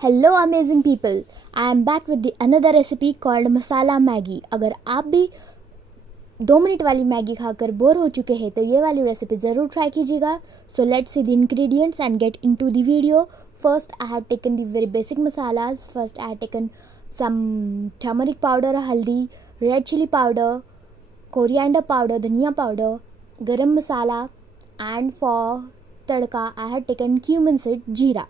Hello amazing people, I am back with the another recipe called masala Maggi. अगर आप भी 2 minute वाली Maggi खाकर बोर हो चुके हैं तो ये वाली रेसिपी ज़रूर ट्राई कीजिएगा। So let's see the ingredients and get into the video. First I had taken the very basic masalas. First I had taken some turmeric powder, haldi, red chili powder, coriander powder, dhania powder, garam masala, and for tadka I had taken cumin seed, jeera.